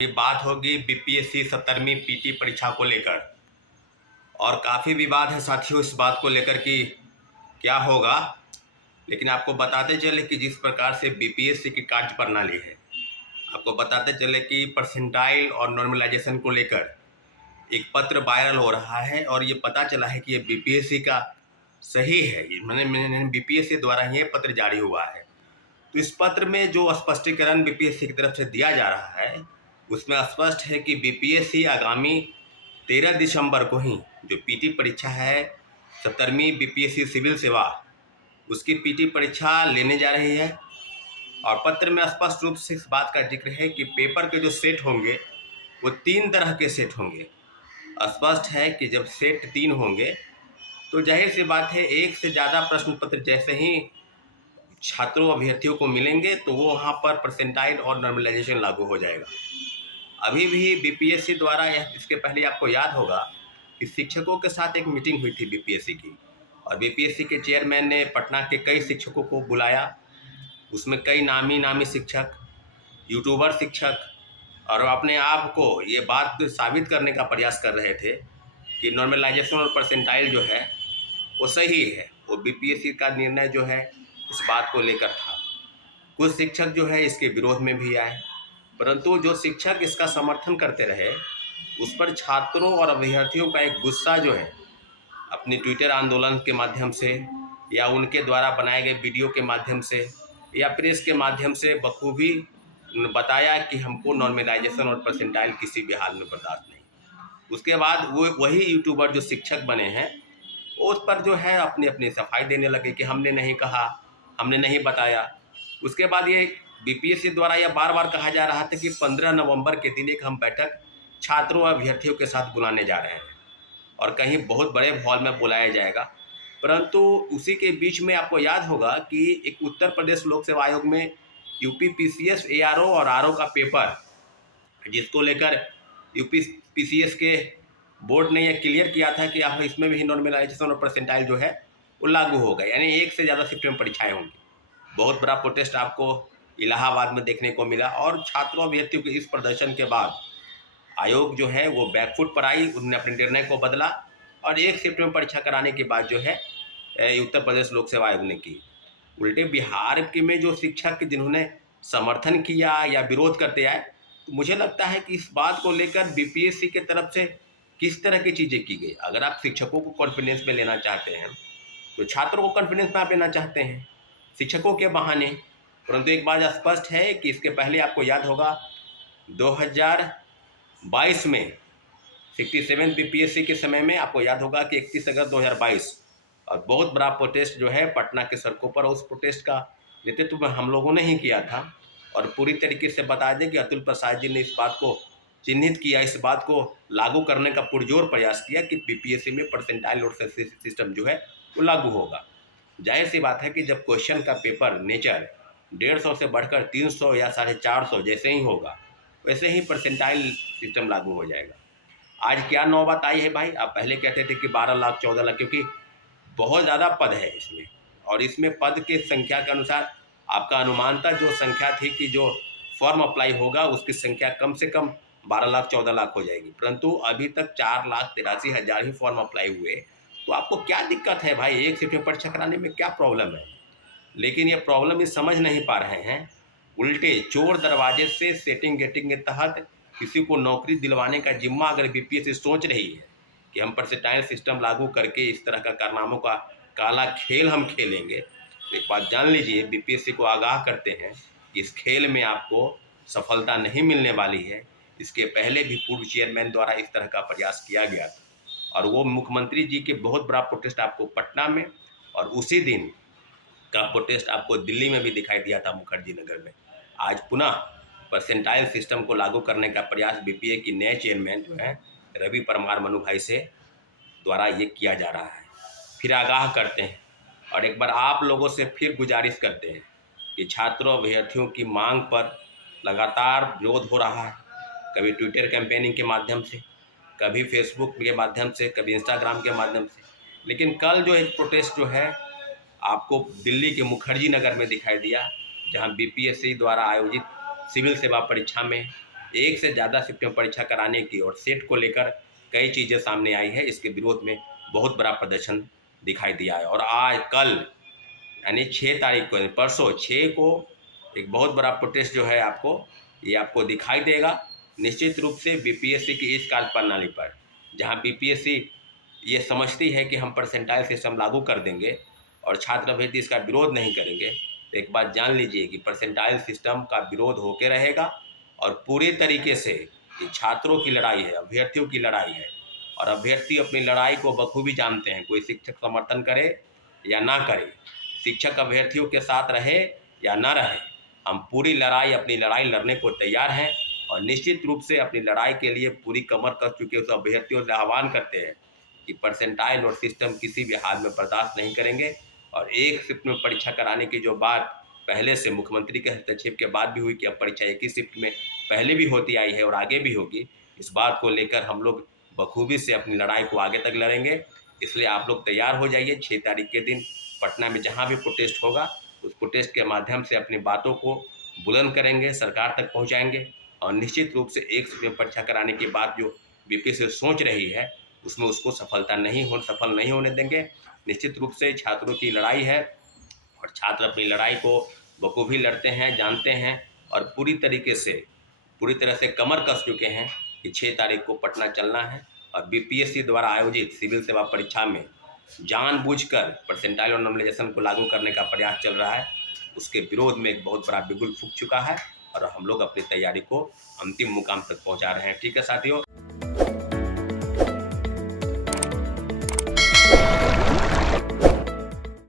ये बात होगी बीपीएससी 17वीं पीटी परीक्षा को लेकर। और काफ़ी विवाद है साथियों इस बात को लेकर कि क्या होगा। लेकिन आपको बताते चले कि जिस प्रकार से बीपीएससी की कार्य प्रणाली है, आपको बताते चले कि परसेंटाइल और नॉर्मलाइजेशन को लेकर एक पत्र वायरल हो रहा है और ये पता चला है कि ये बीपीएससी का सही है। मैंने बीपीएससी द्वारा ये पत्र जारी हुआ है। तो इस पत्र में जो स्पष्टीकरण बीपीएससी की तरफ से दिया जा रहा है उसमें स्पष्ट है कि बीपीएससी आगामी 13 दिसंबर को ही जो पीटी परीक्षा है 17वीं बीपीएससी सिविल सेवा उसकी पीटी परीक्षा लेने जा रही है। और पत्र में स्पष्ट रूप से इस बात का जिक्र है कि पेपर के जो सेट होंगे वो 3 तरह के सेट होंगे। स्पष्ट है कि जब सेट 3 होंगे तो जाहिर सी बात है एक से ज़्यादा प्रश्न पत्र जैसे ही छात्रों अभ्यर्थियों को मिलेंगे तो वो वहाँ पर परसेंटाइल और नॉर्मलाइजेशन लागू हो जाएगा। अभी भी बीपीएससी द्वारा इसके पहले आपको याद होगा कि शिक्षकों के साथ एक मीटिंग हुई थी बीपीएससी की, और बीपीएससी के चेयरमैन ने पटना के कई शिक्षकों को बुलाया। उसमें कई नामी शिक्षक, यूट्यूबर शिक्षक और अपने आप को ये बात साबित करने का प्रयास कर रहे थे कि नॉर्मलाइजेशन और परसेंटाइल जो है वो सही है। वो बीपीएससी का निर्णय जो है इस बात को लेकर था। कुछ शिक्षक जो है इसके विरोध में भी आए, परंतु जो शिक्षक इसका समर्थन करते रहे उस पर छात्रों और अभ्यर्थियों का एक गुस्सा जो है अपनी ट्विटर आंदोलन के माध्यम से या उनके द्वारा बनाए गए वीडियो के माध्यम से या प्रेस के माध्यम से बखूबी बताया कि हमको नॉर्मलाइजेशन और परसेंटाइल किसी भी हाल में बर्दाश्त नहीं। उसके बाद वो वही यूट्यूबर जो शिक्षक बने हैं उस पर जो है अपनी अपनी सफाई देने लगे कि हमने नहीं कहा, हमने नहीं बताया। उसके बाद ये बीपीएससी द्वारा यह बार बार कहा जा रहा था कि 15 नवंबर के दिन एक हम बैठक छात्रों और अभ्यर्थियों के साथ बुलाने जा रहे हैं और कहीं बहुत बड़े हॉल में बुलाया जाएगा। परंतु उसी के बीच में आपको याद होगा कि एक उत्तर प्रदेश लोक सेवा आयोग में यूपी पीसीएस एआरओ और आरओ का पेपर जिसको लेकर यूपी पीसीएस के बोर्ड ने यह क्लियर किया था कि अब इसमें भी नॉर्मलाइजेशन और परसेंटाइल जो है वो लागू होगा, यानी एक से ज़्यादा शिफ्ट में परीक्षाएँ होंगी। बहुत बड़ा प्रोटेस्ट आपको इलाहाबाद में देखने को मिला और छात्रों अभ्यर्थियों के इस प्रदर्शन के बाद आयोग जो है वो बैकफुट पर आई, उन्होंने अपने निर्णय को बदला और एक शिफ्ट में परीक्षा कराने की बात जो है उत्तर प्रदेश लोक सेवा आयोग ने की। उल्टे बिहार के में जो शिक्षक जिन्होंने समर्थन किया या विरोध करते आए, तो मुझे लगता है कि इस बात को लेकर बीपीएससी के तरफ से किस तरह की चीज़ें की गई। अगर आप शिक्षकों को कॉन्फिडेंस में लेना चाहते हैं तो छात्रों को कॉन्फिडेंस में आप लेना चाहते हैं शिक्षकों के बहाने। परंतु एक बात स्पष्ट है कि इसके पहले आपको याद होगा 2022 में 67 बीपीएससी के समय में आपको याद होगा कि 31 अगस्त 2022 और बहुत बड़ा प्रोटेस्ट जो है पटना के सड़कों पर, उस प्रोटेस्ट का नेतृत्व हम लोगों ने ही किया था। और पूरी तरीके से बता दें कि अतुल प्रसाद जी ने इस बात को चिन्हित किया, इस बात को लागू करने का पुरजोर प्रयास किया कि बीपीएससी में परसेंटाइल और सिस्टम जो है वो लागू होगा। जाहिर सी बात है कि जब क्वेश्चन का पेपर नेचर 150 से बढ़कर 300 या 450 जैसे ही होगा वैसे ही परसेंटाइल सिस्टम लागू हो जाएगा। आज क्या नौबत आई है भाई। आप पहले कहते थे कि 12 लाख 14 लाख, क्योंकि बहुत ज़्यादा पद है इसमें और इसमें पद के संख्या के अनुसार आपका अनुमान था जो संख्या थी कि जो फॉर्म अप्लाई होगा उसकी संख्या कम से कम 12 लाख 14 लाख हो जाएगी, परंतु अभी तक 4,83,000 ही फॉर्म अप्लाई हुए। तो आपको क्या दिक्कत है भाई, एक शिफ्ट में परीक्षा कराने में क्या प्रॉब्लम है। लेकिन ये प्रॉब्लम ये समझ नहीं पा रहे हैं। उल्टे चोर दरवाजे से सेटिंग गेटिंग के तहत किसी को नौकरी दिलवाने का जिम्मा अगर बीपीएससी सोच रही है कि हम परसेंटाइल सिस्टम लागू करके इस तरह का कारनामों का काला खेल हम खेलेंगे, तो एक बात जान लीजिए, बीपीएससी को आगाह करते हैं कि इस खेल में आपको सफलता नहीं मिलने वाली है। इसके पहले भी पूर्व चेयरमैन द्वारा इस तरह का प्रयास किया गया था और वो मुख्यमंत्री जी के बहुत बड़ा प्रोटेस्ट आपको पटना में और उसी दिन का प्रोटेस्ट आपको दिल्ली में भी दिखाई दिया था मुखर्जी नगर में। आज पुनः परसेंटाइल सिस्टम को लागू करने का प्रयास बीपीए की नए चेयरमैन जो है रवि परमार मनु भाई से द्वारा ये किया जा रहा है। फिर आगाह करते हैं और एक बार आप लोगों से फिर गुजारिश करते हैं कि छात्रों अभ्यर्थियों की मांग पर लगातार विरोध हो रहा है, कभी ट्विटर कैंपेनिंग के माध्यम से, कभी फेसबुक के माध्यम से, कभी इंस्टाग्राम के माध्यम से। लेकिन कल जो एक प्रोटेस्ट जो है आपको दिल्ली के मुखर्जी नगर में दिखाई दिया, जहां बीपीएससी द्वारा आयोजित सिविल सेवा परीक्षा में एक से ज़्यादा शिफ्ट में परीक्षा कराने की और सेट को लेकर कई चीज़ें सामने आई है। इसके विरोध में बहुत बड़ा प्रदर्शन दिखाई दिया है और आज कल यानी 6 तारीख को, परसों 6 को एक बहुत बड़ा प्रोटेस्ट जो है ये आपको दिखाई देगा। निश्चित रूप से बीपीएससी की इस कार्यप्रणाली पर, जहां बीपीएससी ये समझती है कि हम परसेंटाइल सिस्टम लागू कर देंगे और छात्र अभ्यर्थी इसका विरोध नहीं करेंगे, तो एक बात जान लीजिए कि परसेंटाइल सिस्टम का विरोध होके रहेगा और पूरे तरीके से ये छात्रों की लड़ाई है, अभ्यर्थियों की लड़ाई है और अभ्यर्थी अपनी लड़ाई को बखूबी जानते हैं। कोई शिक्षक समर्थन करे या ना करे, शिक्षक अभ्यर्थियों के साथ रहे या ना रहे, हम पूरी लड़ाई अपनी लड़ाई लड़ने को तैयार हैं और निश्चित रूप से अपनी लड़ाई के लिए पूरी कमर कस चुके उस अभ्यर्थियों से आह्वान करते हैं कि परसेंटाइल और सिस्टम किसी भी हाल में बर्दाश्त नहीं करेंगे। और एक शिफ्ट में परीक्षा कराने की जो बात पहले से मुख्यमंत्री के हस्तक्षेप के बाद भी हुई कि अब परीक्षा एक ही शिफ्ट में पहले भी होती आई है और आगे भी होगी, इस बात को लेकर हम लोग बखूबी से अपनी लड़ाई को आगे तक लड़ेंगे। इसलिए आप लोग तैयार हो जाइए। 6 तारीख के दिन पटना में जहाँ भी प्रोटेस्ट होगा, उस प्रोटेस्ट के माध्यम से अपनी बातों को बुलंद करेंगे, सरकार तक पहुँचाएंगे और निश्चित रूप से एक शिफ्ट में परीक्षा कराने की बात जो बीपीएससी सोच रही है, उसमें उसको सफल नहीं होने देंगे। निश्चित रूप से छात्रों की लड़ाई है और छात्र अपनी लड़ाई को बखूबी लड़ते हैं, जानते हैं और पूरी तरह से कमर कस चुके हैं कि 6 तारीख को पटना चलना है और बीपीएससी द्वारा आयोजित सिविल सेवा परीक्षा में जानबूझकर परसेंटाइल और नॉर्मलाइजेशन को लागू करने का प्रयास चल रहा है। उसके विरोध में एक बहुत बड़ा बिगुल फूंक चुका है और हम लोग अपनी तैयारी को अंतिम मुकाम तक पहुंचा रहे हैं। ठीक है साथियों।